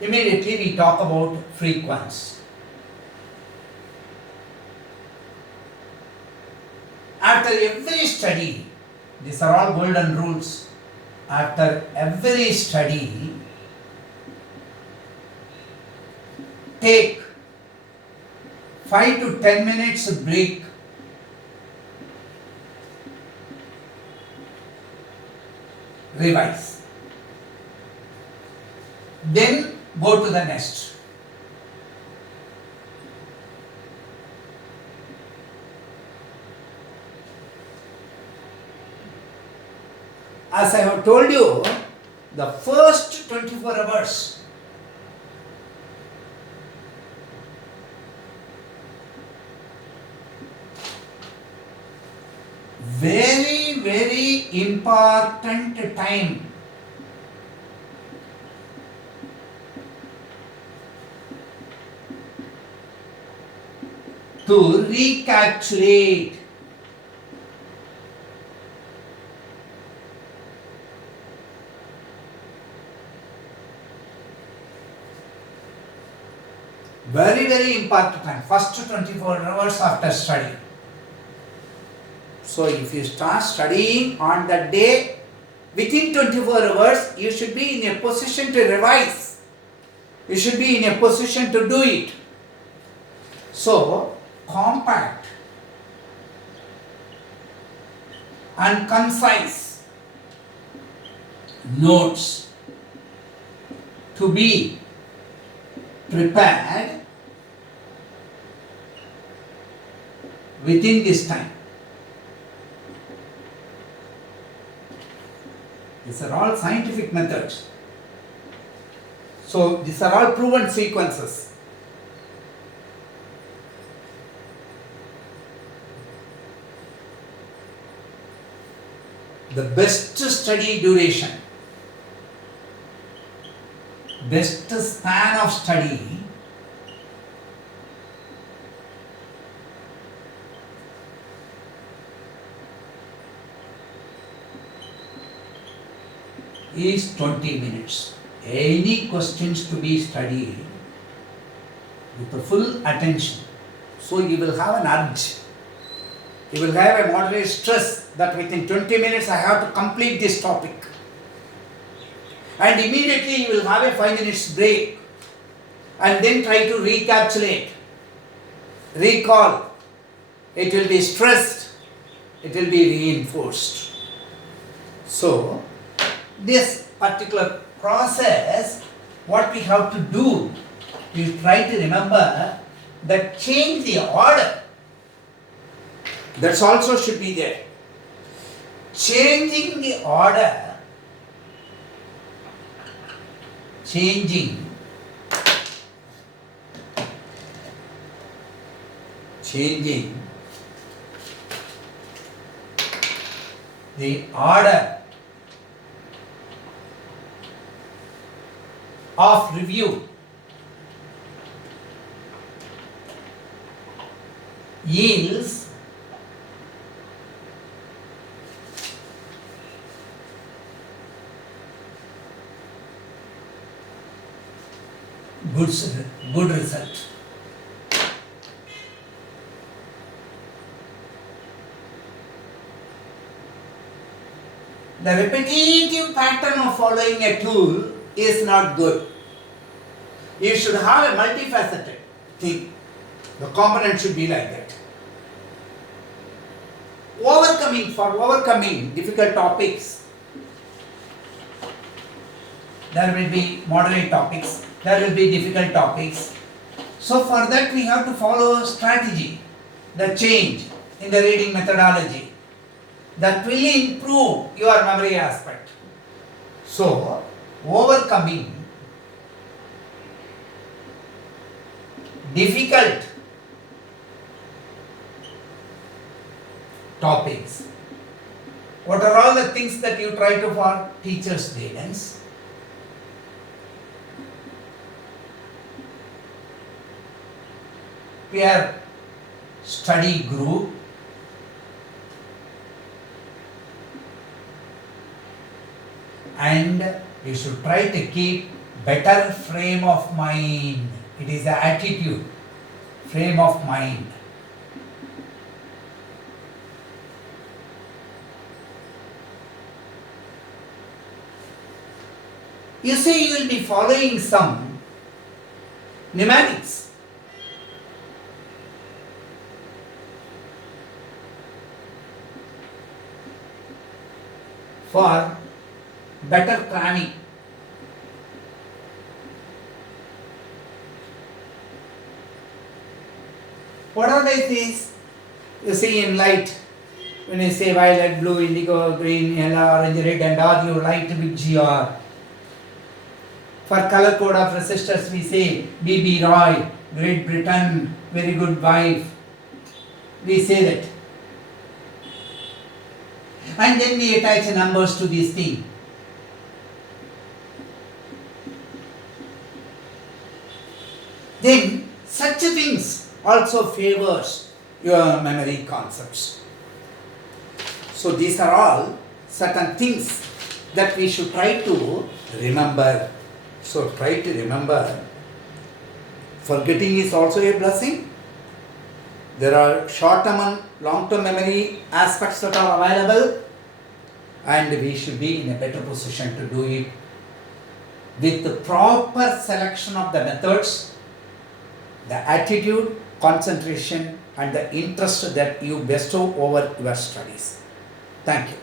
Immediately we talk about frequency. After every study, these are all golden rules. After every study, take 5 to 10 minutes break. Revise. Then go to the next. As I have told you, the first 24 hours very important time to recapitulate. Very important time. First 24 hours after study. So if you start studying on that day, within 24 hours, you should be in a position to revise. You should be in a position to do it. So, compact and concise notes to be prepared within this time. These are all scientific methods. So, these are all proven sequences. The best study duration, best span of study is 20 minutes. Any questions to be studied with the full attention. So you will have an urge. You will have a moderate stress that within 20 minutes I have to complete this topic. And immediately you will have a 5 minutes break. And then try to recapitulate, recall. It will be stressed. It will be reinforced. So, this particular process, what we have to do is try to remember that change the order. That also should be there. Changing the order, changing the order of review yields good result. The repetitive pattern of following a tool is not good. You should have a multifaceted thing. The component should be like that. For overcoming difficult topics, there will be moderate topics, there will be difficult topics. So for that we have to follow strategy, the change in the reading methodology that will improve your memory aspect. So overcoming difficult topics. What are all the things that you try to for teacher's guidance? Peer study group, and You should try to keep better frame of mind. It is the attitude, frame of mind. You see, you will be following some mnemonics. For better planning. What are these? You see in light, when you say violet, blue, indigo, green, yellow, orange, red, and all, you write with GR. For color code of resistors, we say BB Roy, Great Britain, very good wife. We say that. And then we attach numbers to this thing. Then such things also favors your memory concepts. So these are all certain things that we should try to remember. So try to remember. Forgetting is also a blessing. There are short-term and long-term memory aspects that are available, and we should be in a better position to do it with the proper selection of the methods, the attitude, concentration, and the interest that you bestow over your studies. Thank you.